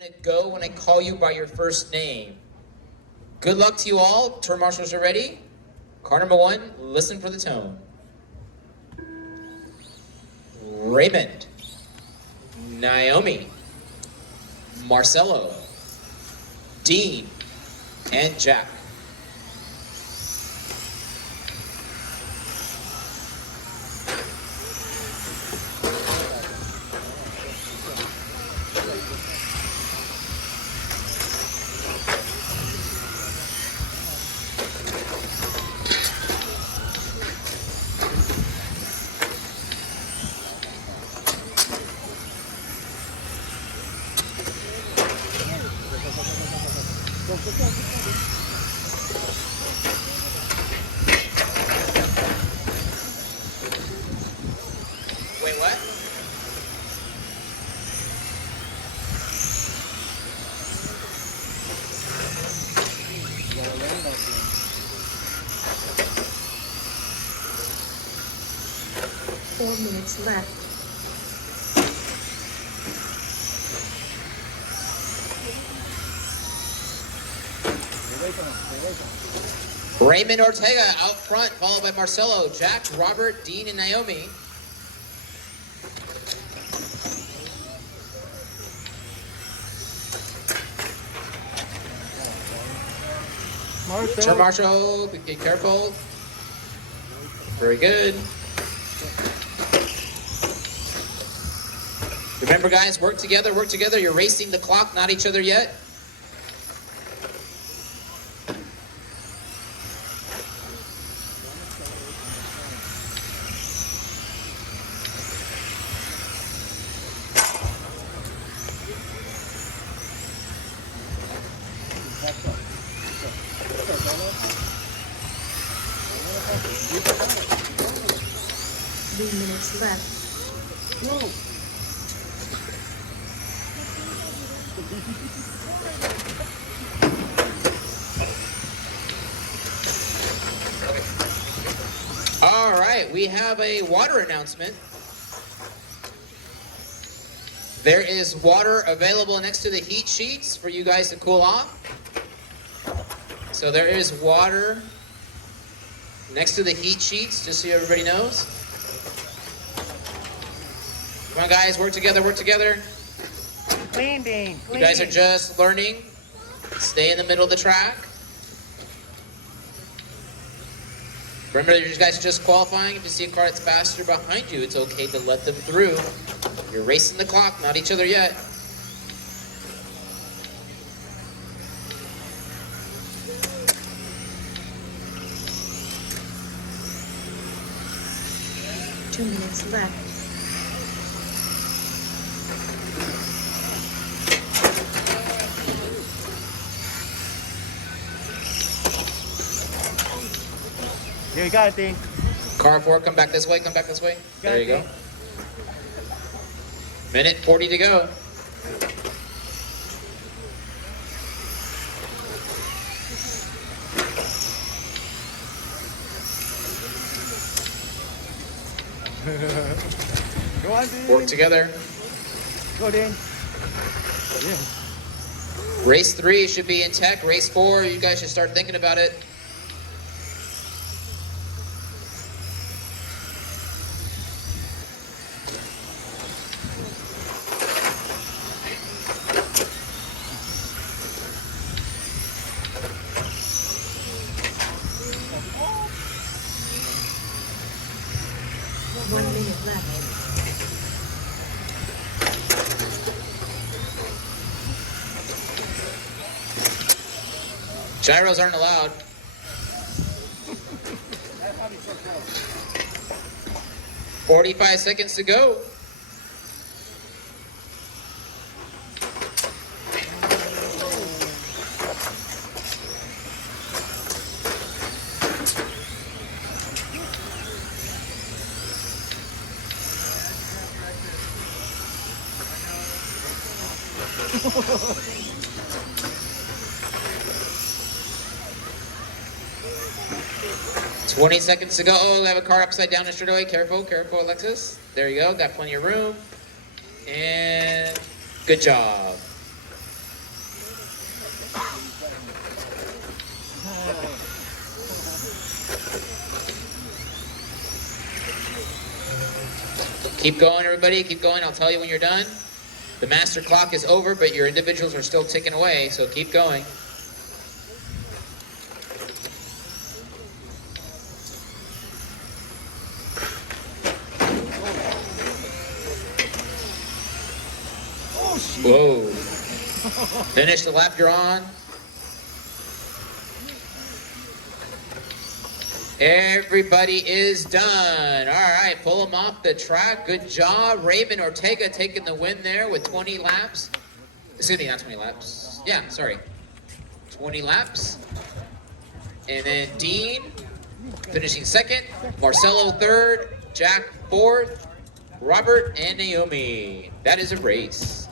Gonna go when I call you by your first name. Good luck to you all. Turn marshals are ready. Car number 1, listen for the tone. Raymond, Naomi, Marcelo, Dean, and Jack. Wait, what? Four minutes left. Raymond Ortega out front, followed by Marcelo, Jack, Robert, Dean, and Naomi. Turn marshal, be careful. Very good. Remember guys, work together, work together. You're racing the clock, not each other yet. Three minutes left. All right, we have a water announcement. There is water available next to the heat sheets for you guys to cool off. So there is water next to the heat sheets, just so everybody knows. Come on guys, work together, work together. Landing. You guys are just learning. Stay in the middle of the track. Remember, you guys are just qualifying. If you see a car that's faster behind you, it's okay to let them through. You're racing the clock, not each other yet. Two minutes left. There you got it, Dean. Car 4, come back this way, come back this way. Got There it, you go. Dean. Minute 40 to go. Go on, Dean. Work together. Go, Dean. Yeah. Race 3 should be in tech. Race 4, you guys should start thinking about it. One minute left. Gyros aren't allowed. "45 seconds to go." "20 seconds to go." Oh, we have a car upside down the straightaway. Careful, careful, Alexis. There you go. Got plenty of room. And good job. Keep going, everybody. Keep going. I'll tell you when you're done. The master clock is over, but your individuals are still ticking away, so keep going. Oh, shit. Whoa. Finish the lap you're on. Everybody is done. All right, pull them off the track. Good job. Raven Ortega taking the win there with 20 laps. Excuse me, not 20 laps. Yeah, sorry. 20 laps. And then Dean finishing second. Marcelo third. Jack fourth. Robert and Naomi. That is a race.